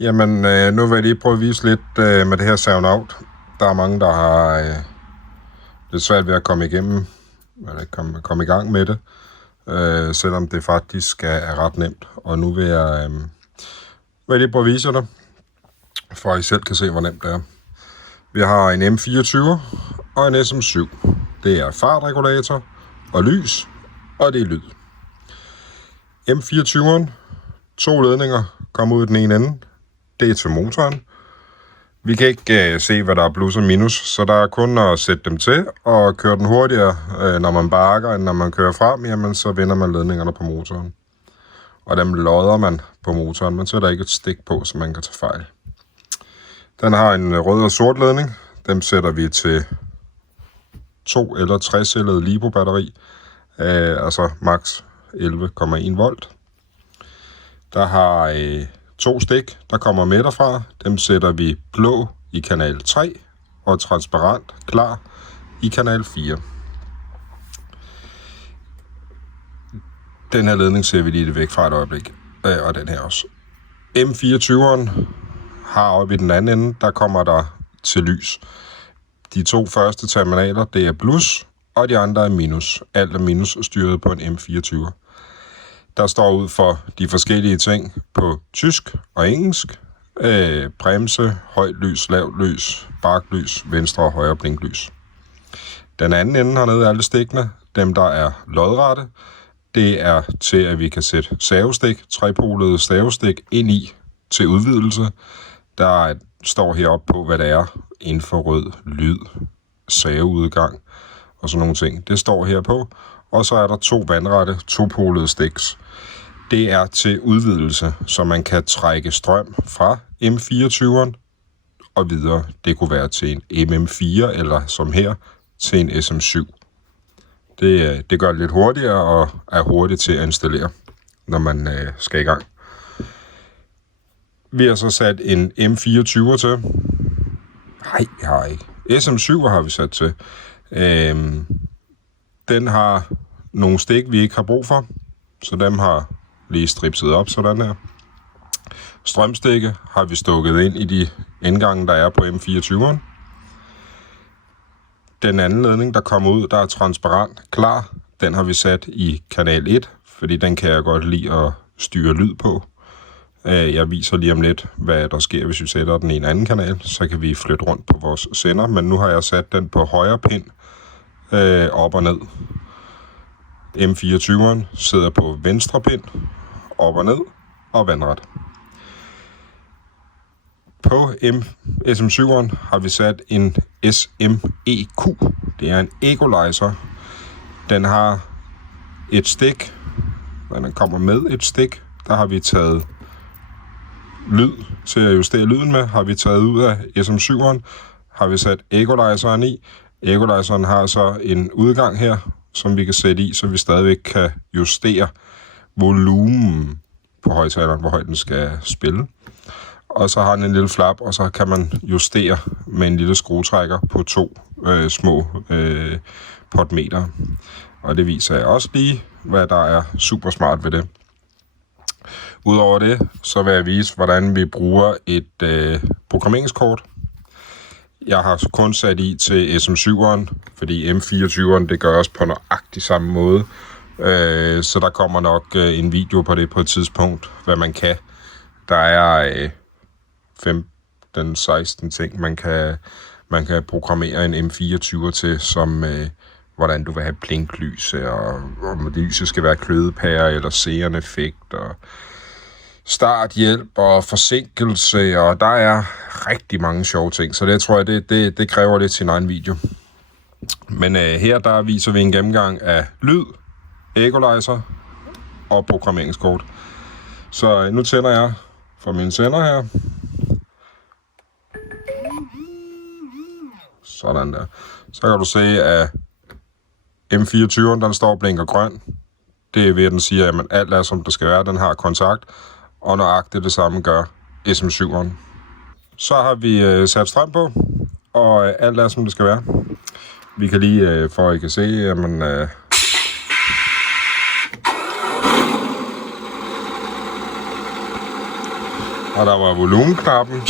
Jamen, nu vil jeg lige prøve at vise lidt med det her Sound Out. Der er mange, der har lidt svært ved at komme igennem, eller komme i gang med det, selvom det faktisk er ret nemt. Og nu vil jeg lige prøve at vise det, for at I selv kan se, hvor nemt det er. Vi har en M24 og en SM7. Det er fartregulator og lys, og det er lyd. M24'eren, 2 ledninger kommer ud i den ene ende. Det er til motoren. Vi kan ikke se, hvad der er plus og minus, så der er kun at sætte dem til og køre den hurtigere, når man bakker, end når man kører frem, jamen så vender man ledningerne på motoren. Og dem lodder man på motoren, men så er der ikke et stik på, så man kan tage fejl. Den har en rød og sort ledning. Dem sætter vi til 2 eller 3-cellet LiPo-batteri, altså max 11,1 volt. Der har 2 stik, der kommer med derfra. Dem sætter vi blå i kanal 3 og transparent klar i kanal 4. Den her ledning ser vi lige det væk fra et øjeblik, og den her også. M24'eren har oppe i den anden ende, der kommer der til lys. De 2 første terminaler, det er plus, og de andre er minus. Alt er minus styret på en M24. Der står ud for de forskellige ting på tysk og engelsk. Bremse, højt lys, lavt lys, baklys, venstre og højre blinklys. Den anden ende hernede er alle stikkene, dem der er lodrette. Det er til, at vi kan sætte savestik, trepolede savestik ind i til udvidelse. Der står heroppe på, hvad det er, infrarød, lyd, saveudgang og sådan nogle ting. Det står her på. Og så er der 2 vandrette, topolede stiks. Det er til udvidelse, så man kan trække strøm fra M24'eren og videre. Det kunne være til en MM4 eller som her til en SM7. Det gør det lidt hurtigere og er hurtigt til at installere, når man skal i gang. Vi har så sat en M24 til. Nej, vi har ikke. SM7 har vi sat til. Den har nogle stik, vi ikke har brug for, så dem har lige stripset op sådan her. Strømstikke har vi stukket ind i de indgange, der er på M24'eren. Den anden ledning, der kommer ud, der er transparent klar, den har vi sat i kanal 1, fordi den kan jeg godt lide at styre lyd på. Jeg viser lige om lidt, hvad der sker, hvis vi sætter den i en anden kanal, så kan vi flytte rundt på vores sender, men nu har jeg sat den på højre pind, op og ned. M24'eren sidder på venstre pind, op og ned og vandret. På SM7'eren har vi sat en SMEQ. Det er en equalizer. Den har et stik. Den kommer med et stik. Der har vi taget lyd til at justere lyden med. Har vi taget ud af SM7'eren. Har vi sat equalizeren i. Equalizeren har så en udgang her, som vi kan sætte i, så vi stadigvæk kan justere volumen på højtaleren, hvor højt den skal spille. Og så har den en lille flap, og så kan man justere med en lille skruetrækker på 2 små potmeter. Og det viser jeg også lige, hvad der er super smart ved det. Udover det, så vil jeg vise, hvordan vi bruger et programmeringskort. Jeg har kun sat i til SM7'eren, fordi M24'eren det gør også på nøjagtig samme måde. Så der kommer nok en video på det på et tidspunkt, hvad man kan. Der er 15-16 ting, man kan programmere en M24 til, som hvordan du vil have blinklys, og om lyset skal være klødepære eller seende effekt, og starthjælp og forsinkelse, og der er rigtig mange sjove ting, så det tror jeg, det kræver lidt sin egen video. Men her der viser vi en gennemgang af lyd, equalizer og programmeringskort. Så nu tænder jeg for min sender her. Sådan der. Så kan du se, at M24'eren den står og blinker grøn. Det er ved, at den siger, at alt er som det skal være. Den har kontakt, og nøjagtigt det samme gør SM7'eren. Så har vi sat strøm på, og alt er som det skal være. Vi kan lige, for at I kan se, jamen, Og der var volumenknappen.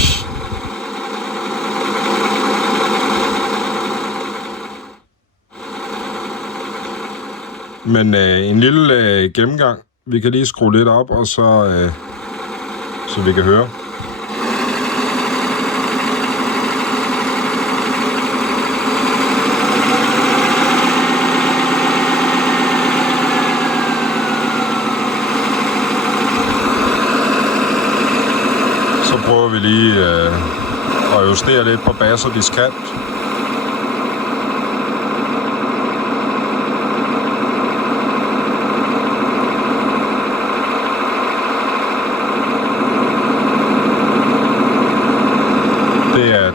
Men en lille gennemgang. Vi kan lige skrue lidt op, og så vi kan høre. Så prøver vi lige at justere lidt på bas og diskant.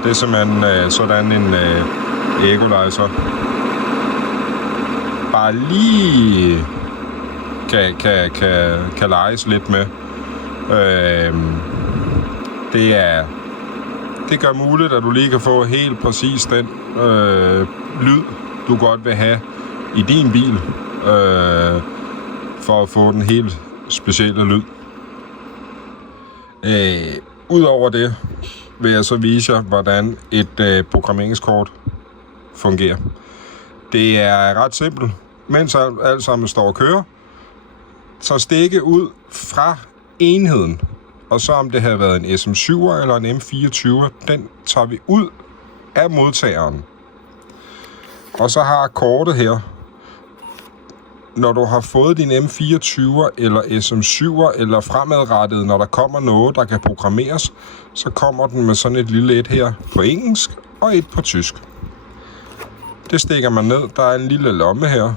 Det er simpelthen sådan en equalizer. Bare lige kan leges lidt med. Det gør muligt, at du lige kan få helt præcis den lyd, du godt vil have i din bil, for at få den helt specielle lyd. Udover det vil jeg så vise jer, hvordan et programmeringskort fungerer. Det er ret simpelt. Mens alt sammen står og kører, så stikke ud fra enheden. Og så om det havde været en SM7'er eller en M24'er, den tager vi ud af modtageren. Og så har kortet her, når du har fået din M24'er eller SM7'er eller fremadrettet, når der kommer noget, der kan programmeres, så kommer den med sådan et lille et her på engelsk og et på tysk. Det stikker man ned. Der er en lille lomme her.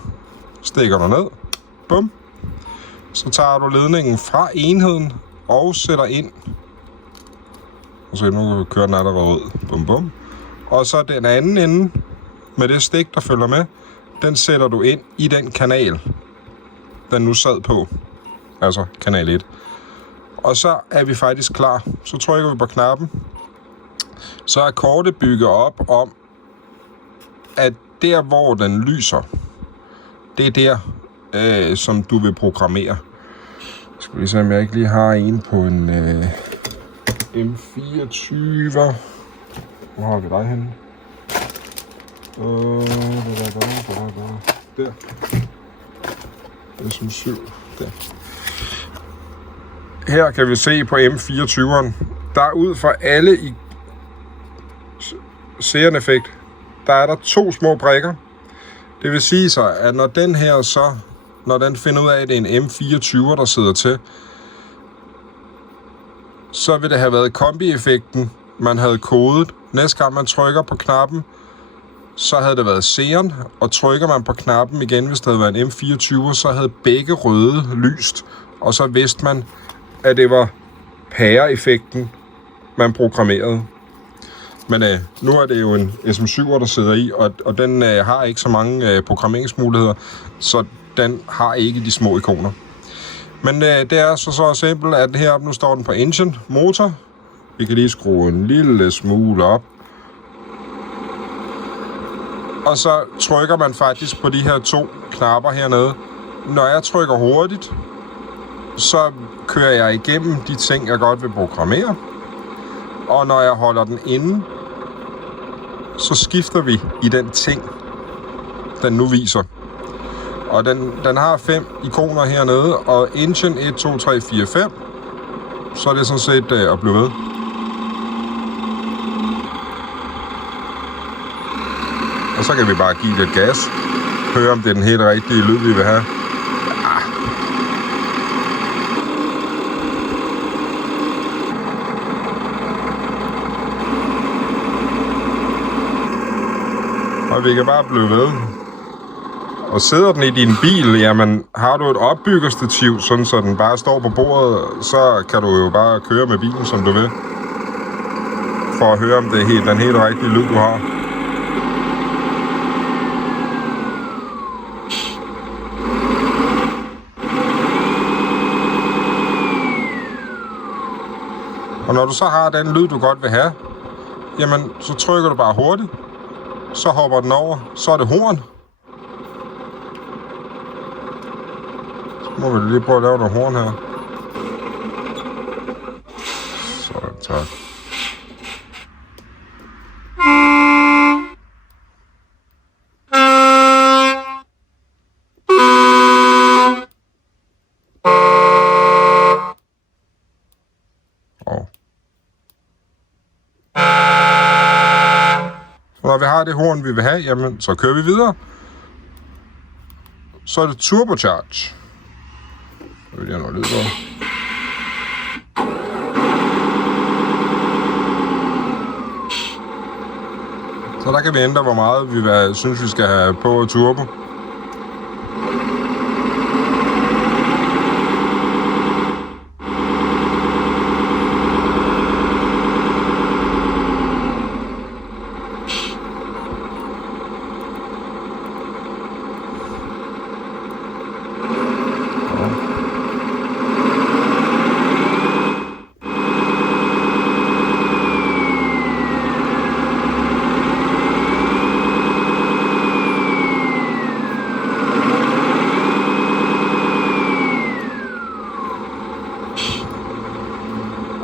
Stikker du ned. Bum. Så tager du ledningen fra enheden og sætter ind. Og så nu kører den allerede rød. Bum bum. Og så den anden ende med det stik, der følger med, den sætter du ind i den kanal, den nu sad på. Altså kanal 1. Og så er vi faktisk klar. Så trykker vi på knappen. Så er kortet bygget op om, at der hvor den lyser, det er der, som du vil programmere. Skal vi se, om jeg ikke lige har en på en M24. Hvor har vi dig henne? Der. SM7. Der. Her kan vi se på M24'eren, der ud fra alle i seeren-effekt, der er der 2 små prikker. Det vil sige så, at når den her så, når den finder ud af, at det er en M24, der sidder til, så vil det have været kombi-effekten, man havde kodet. Næste gang man trykker på knappen, så havde det været seeren, og trykker man på knappen igen, hvis det havde været en M24, så havde begge røde lyst, og så vidste man, at det var pære-effekten, man programmerede. Men nu er det jo en SM7'er, der sidder i, og den har ikke så mange programmeringsmuligheder, så den har ikke de små ikoner. Men det er så simpelt, at heroppe nu står den på engine, motor. Vi kan lige skrue en lille smule op. Og så trykker man faktisk på de her 2 knapper hernede. Når jeg trykker hurtigt, så kører jeg igennem de ting, jeg godt vil programmere. Og når jeg holder den inde, så skifter vi i den ting, den nu viser. Og den har 5 ikoner hernede, og engine 1, 2, 3, 4, 5. Så er det sådan set at blive ved. Og så kan vi bare give lidt gas. Høre om det er den helt rigtige lyd, vi vil have. Ja. Og vi kan bare blive ved. Og sidder den i din bil, jamen har du et opbyggerstativ, sådan så den bare står på bordet, så kan du jo bare køre med bilen, som du vil. For at høre, om det er den helt rigtige lyd, du har. Og når du så har den lyd, du godt vil have, jamen så trykker du bare hurtigt. Så hopper den over. Så er det horn. Så må vi lige prøve at lave noget horn her. Tak. Når vi har det horn, vi vil have, jamen, så kører vi videre. Så er det turbocharge. Det vil jeg noget lyd på. Så der kan vi ændre, hvor meget vi synes, vi skal have på turbo.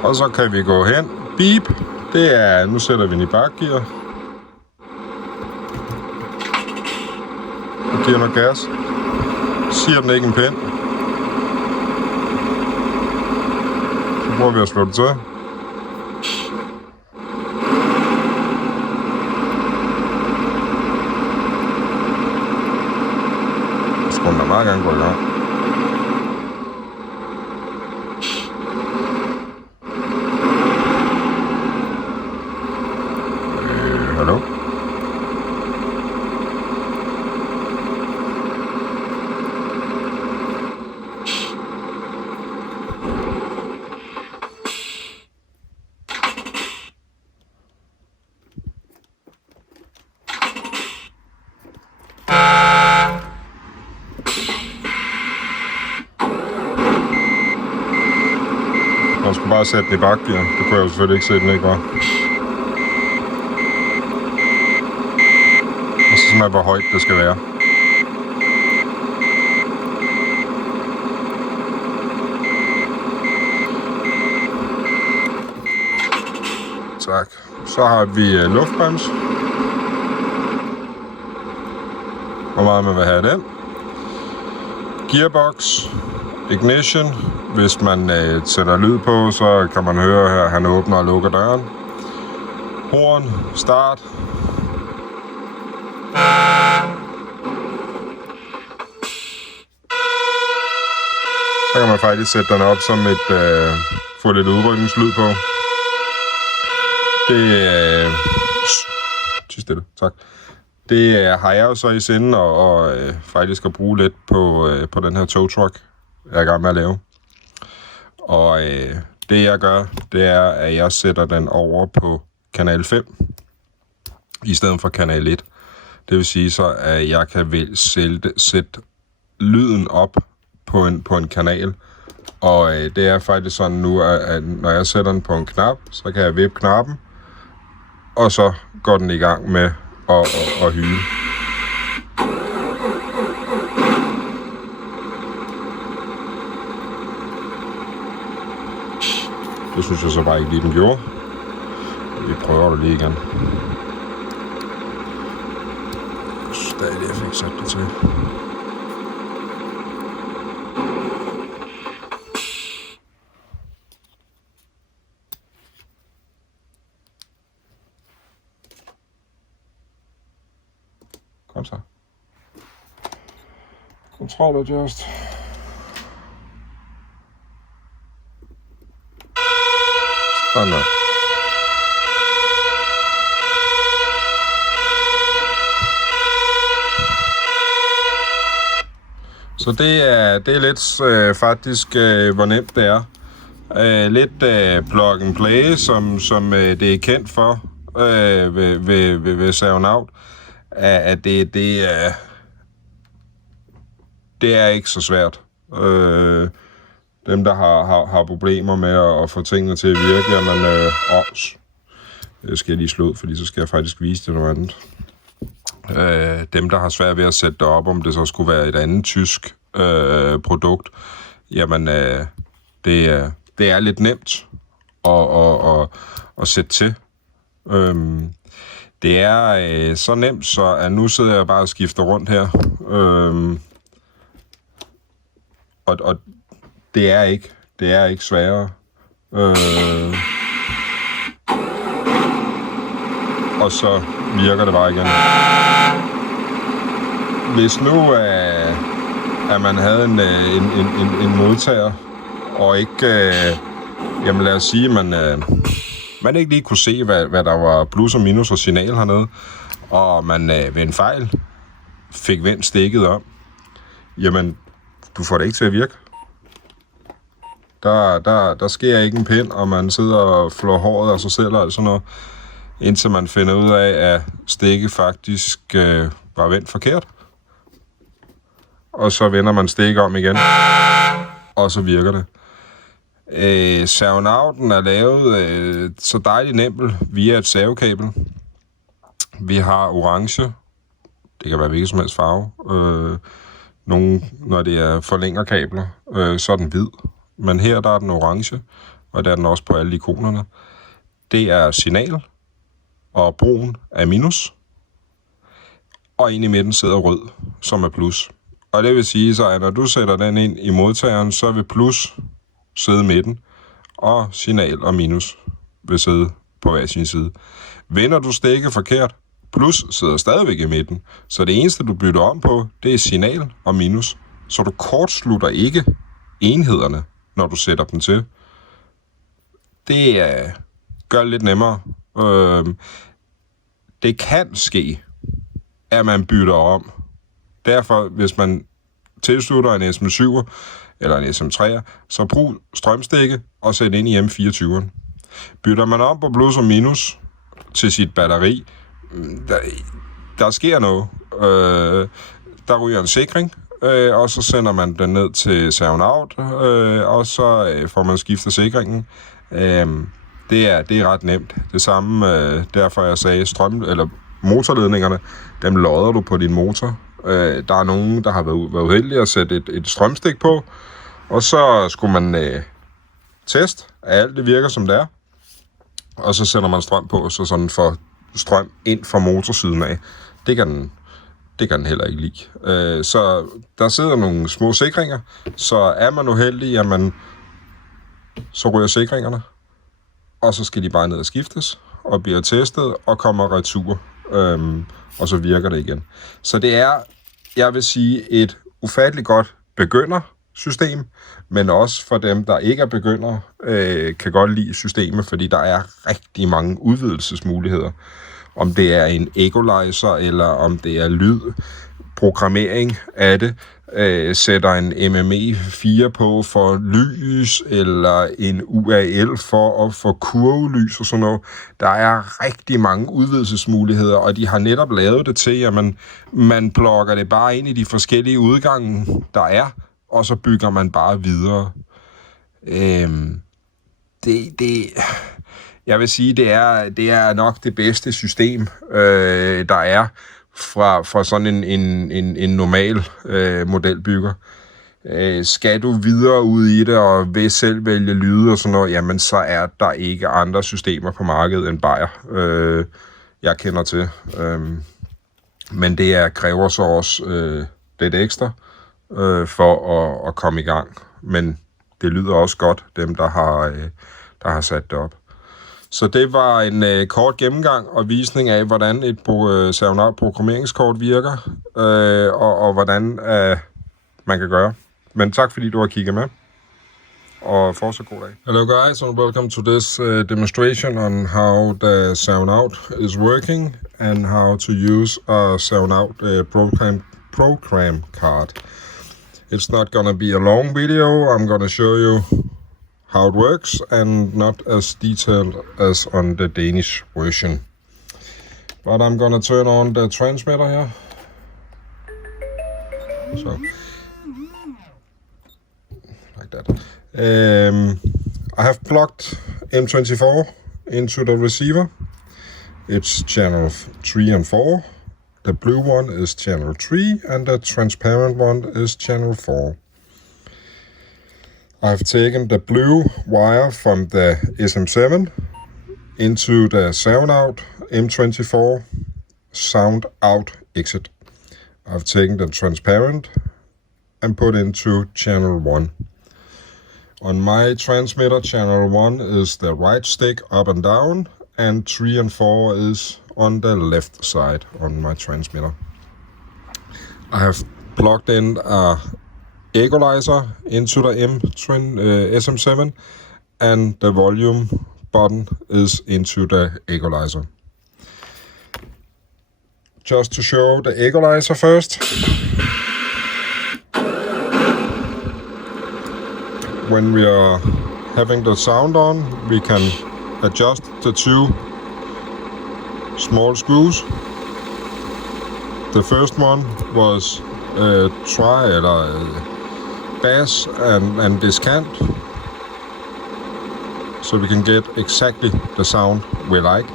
Og så kan vi gå hen. Beep. Det er, nu sætter vi den i bakgear. Og giver noget gas. Siger den ikke en pind. Så prøver vi at slå det til. Så skulle den meget gerne gå i gang. Hallo? Jeg skulle bare sætte den i bakgear. Det kunne jeg jo selvfølgelig ikke se, den ikke var. Og så sådan, hvor højt det skal være. Tak. Så har vi luftbrems. Hvor meget man vil have den. Gearbox. Ignition. Hvis man sætter lyd på, så kan man høre her, han åbner og lukker døren. Horn. Start. Så kan man faktisk sætte den op som et, få lidt udrykningslyd på. Det stille, tak. Det har jeg jo så i sinde og faktisk at bruge lidt på den her tow truck, jeg er i gang med at lave. Og det jeg gør, det er, at jeg sætter den over på kanal 5 i stedet for kanal 1. Det vil sige så, at jeg kan sætte lyden op på en kanal. Og det er faktisk sådan nu, at når jeg sætter den på en knap, så kan jeg vippe knappen, og så går den i gang med at hyle. Det synes jeg så bare ikke lige den gjorde. Vi prøver det lige igen. Stadig jeg fik sat det til. Kom så. Kontrol adjust. Sådan der. Så det er lidt faktisk, hvor nemt det er. Lidt plug and play, som det er kendt for ved Savnaut, at det er ikke så svært. Dem, der har problemer med at få tingene til at virke, jamen, det skal jeg lige slå ud, fordi så skal jeg faktisk vise det noget andet. Dem, der har svært ved at sætte det op, om det så skulle være et andet tysk produkt, jamen, det er lidt nemt at sætte til. Det er så nemt, så at nu sidder jeg bare og skifter rundt her. Og det er ikke sværere. Og så virker det bare igen. Hvis nu at man havde en modtager, og ikke, jamen lad os sige, man ikke lige kunne se, hvad der var plus og minus og signal hernede, og man ved en fejl fik vendt stikket om, jamen, du får det ikke til at virke. Der sker ikke en pind, og man sidder og flår håret af sig selv og sådan noget, indtil man finder ud af, at stikket faktisk var vendt forkert. Og så vender man stikket om igen, og så virker det. Servonauten er lavet så dejligt nemt via et servokabel. Vi har orange. Det kan være hvilken som helst farve. Når det er forlængerkabler, så er den hvid. Men her der er den orange, og der er den også på alle ikonerne. Det er signal, og brun er minus. Og inde i midten sidder rød, som er plus. Og det vil sige så, at når du sætter den ind i modtageren, så vil plus sidde i midten, og signal og minus vil sidde på hver sin side. Vender du stikket forkert, plus sidder stadigvæk i midten. Så det eneste, du bytter om på, det er signal og minus. Så du kortslutter ikke enhederne, når du sætter dem til. Det gør det lidt nemmere. Det kan ske, at man bytter om. Derfor, hvis man tilslutter en SM7'er eller en SM3'er, så brug strømstikke og sæt ind i M24'eren. Bytter man om på plus og minus til sit batteri, der sker noget. Der ryger en sikring, og så sender man den ned til servonaut, og så får man skiftet sikringen. Det er ret nemt. Det samme, derfor jeg sagde, motorledningerne, dem lodder du på din motor. Der er nogen, der har været uheldige at sætte et strømstik på, og så skulle man teste, at alt det virker som det er, og så sender man strøm på, så sådan får strøm ind fra motorsiden af. Det kan den heller ikke lide. Så der sidder nogle små sikringer, så er man uheldig, jamen, så ryger sikringerne, og så skal de bare ned og skiftes, og bliver testet, og kommer retur, og så virker det igen. Så det er, jeg vil sige, et ufatteligt godt begyndersystem, men også for dem, der ikke er begyndere, kan godt lide systemet, fordi der er rigtig mange udvidelsesmuligheder. Om det er en equalizer, eller om det er lyd, programmering af det, sætter en MME4 på for lys, eller en UAL for at få kurvelys og sådan noget. Der er rigtig mange udvidelsesmuligheder, og de har netop lavet det til, at man plukker det bare ind i de forskellige udgange, der er, og så bygger man bare videre. Jeg vil sige, det er nok det bedste system, der er fra sådan en normal modelbygger. Skal du videre ud i det og vil selv vælge lyde og sådan noget, jamen så er der ikke andre systemer på markedet end Beyer, jeg kender til. Men det kræver så også lidt ekstra for at komme i gang. Men det lyder også godt, dem der har sat det op. Så det var en kort gennemgang og visning af, hvordan et servonaut programmeringskort virker, og hvordan man kan gøre. Men tak fordi du har kigget med, og fortsat god dag. Hello guys, and welcome to this demonstration on how the servonaut is working and how to use a servonaut program card. It's not gonna be a long video. I'm gonna show you how it works, and not as detailed as on the Danish version. But I'm gonna turn on the transmitter here. So, like that. I have plugged M24 into the receiver. It's channel 3 and 4. The blue one is channel 3, and the transparent one is channel 4. I've taken the blue wire from the SM7 into the sound out M24 sound out exit. I've taken the transparent and put into channel 1. On my transmitter, channel 1 is the right stick up and down, and 3 and 4 is on the left side on my transmitter. I have plugged in a equalizer into the SM7, and the volume button is into the equalizer. Just to show the equalizer first. When we are having the sound on, we can adjust the 2 small screws. The first one was bass and discant, so we can get exactly the sound we like.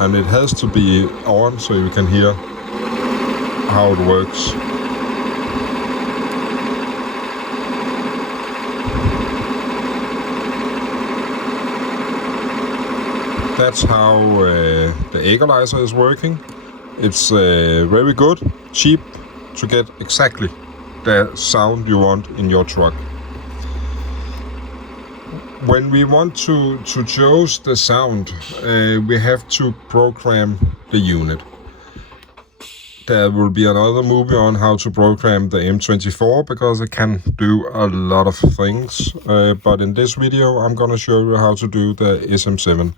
And it has to be on so you can hear how it works. That's how the equalizer is working. It's very good, cheap to get exactly the sound you want in your truck. When we want to choose the sound, we have to program the unit. There will be another movie on how to program the M24 because it can do a lot of things. But in this video, I'm gonna show you how to do the SM7.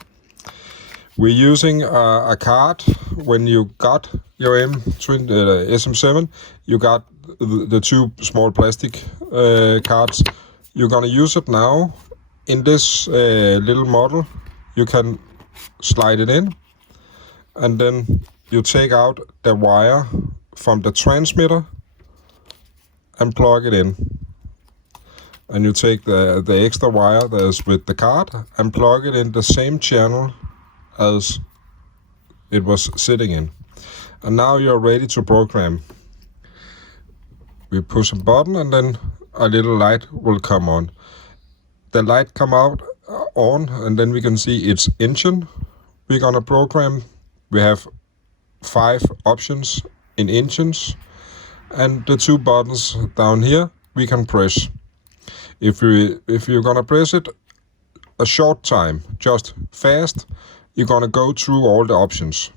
We're using a card. When you got your SM7, you got the 2 small plastic cards. You're gonna use it now. In this little model, you can slide it in, and then you take out the wire from the transmitter and plug it in. And you take the extra wire that's with the card and plug it in the same channel as it was sitting in. And now you're ready to program. We push a button and then a little light will come on. The light come out on, and then we can see its engine. We're gonna program. We have 5 options in engines, and the 2 buttons down here we can press. If you're gonna press it a short time, just fast, you're gonna go through all the options.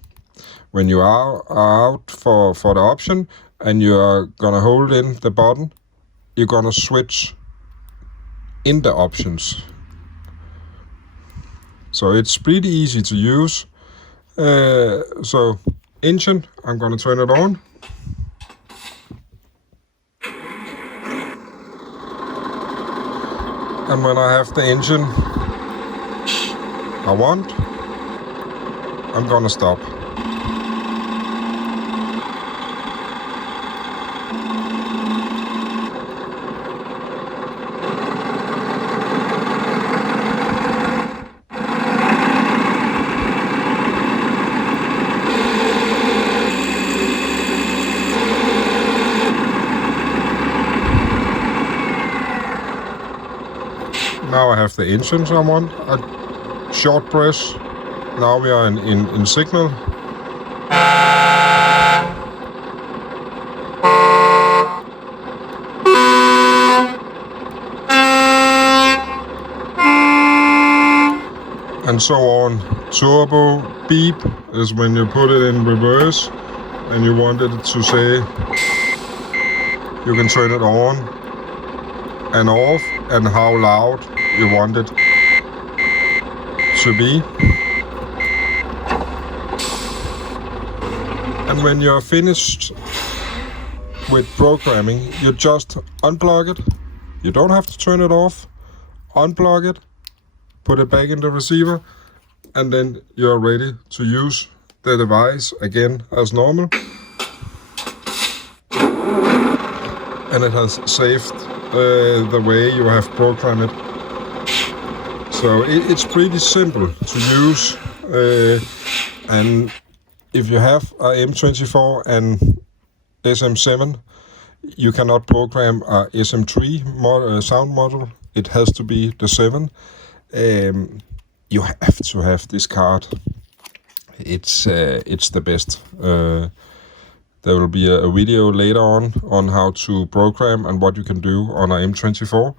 When you are out for the option and you are gonna hold in the button, you're gonna switch in the options. So it's pretty easy to use. So engine, I'm gonna turn it on. And when I have the engine I want, I'm gonna stop. Now I have the engines I want. A short press. Now we are in signal. And so on. Turbo beep is when you put it in reverse and you want it to say, you can turn it on and off and how loud you want it to be. And when you're finished with programming, you just unplug it. You don't have to turn it off. Unplug it, put it back in the receiver, and then you're ready to use the device again as normal. And it has saved the way you have programmed it. So it's pretty simple to use. And if you have a M24 and SM7, You cannot program a SM3 sound model. It has to be the 7. You have to have this card. It's the best. There will be a video later on how to program and what you can do on a M24.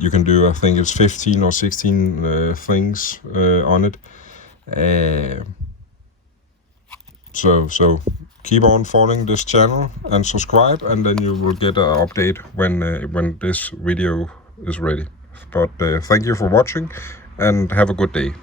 You can do, I think it's 15 or 16 things on it. So keep on following this channel and subscribe, and then you will get an update when this video is ready. But thank you for watching and have a good day.